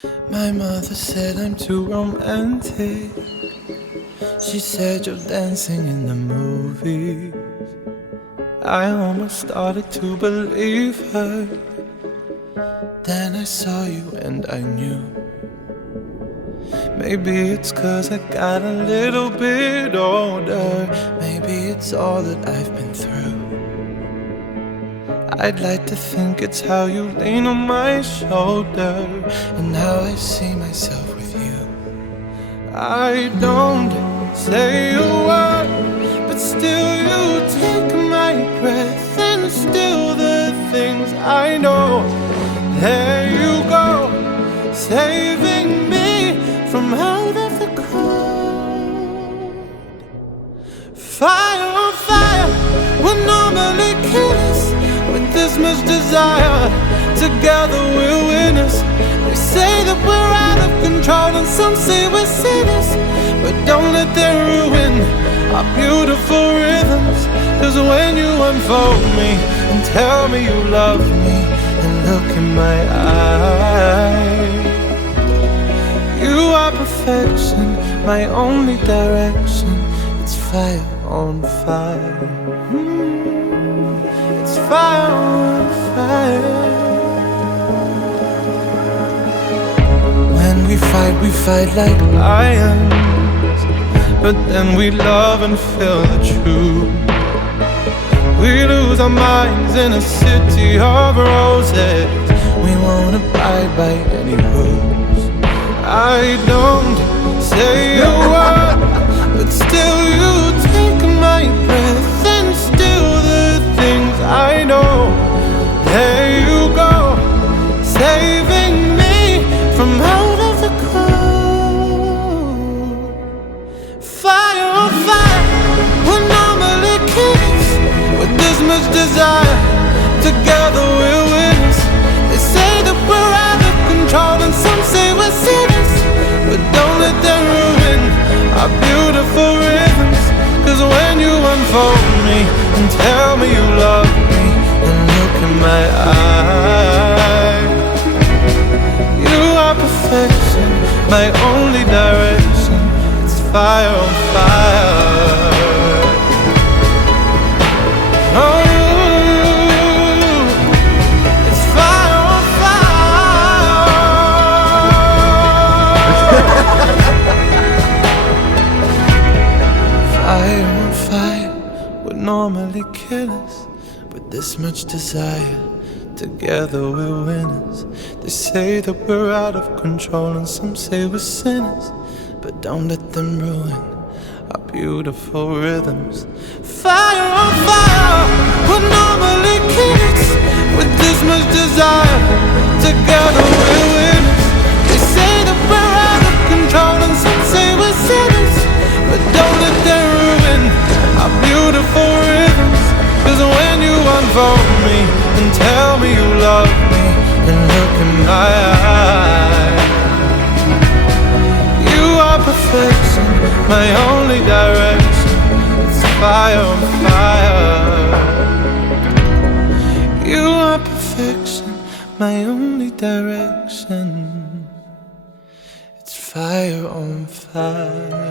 My mother said I'm too romantic. She said you're dancing in the movies. I almost started to believe her. Then I saw you and I knew. Maybe it's 'cause I got a little bit older. Maybe it's all that I've been through. I'd like to think it's how you lean on my shoulder and how I see myself with you. I don't say a word, but still you take my breath and still the things I know. There you go, saving me from out of the cold. Fire on fire, we're normally killers. With this much desire, together we're winners. They say that we're out of control and some say we're sinners, but don't let them ruin our beautiful rhythms. 'Cause when you unfold me and tell me you love me and look in my eyes, you are perfection, my only direction. It's fire on fire. It's fire on fire. When we fight like lions, but then we love and feel the truth. We lose our minds in a city of roses. We won't abide by any rules. I don't say a word, but still you take my breath and still the things I know. There you go, saving me from out of the cold. Fire on fire, we're normally kids. With this much desire, together we're winners. They say that we're out of control and some say we're sinners, but don't let them ruin our beautiful rhythms. 'Cause when you unfold me and tell me you love me and look in my eyes, you are perfection, my only direction. It's fire on fire. Oh, it's fire on fire. Fire on fire, we're normally killers. With this much desire, together we're winners. They say that we're out of control and some say we're sinners, but don't let them ruin our beautiful rhythms. Fire on fire, we're normally kids. With this much desire, together we're winners. They say that we're out of control and some say we're sinners, but don't let them ruin our beautiful rhythms. 'Cause when you unfold me and tell me you love me and look in my eyes, you are perfection, my only direction. It's fire on fire. You are perfection, my only direction. It's fire on fire.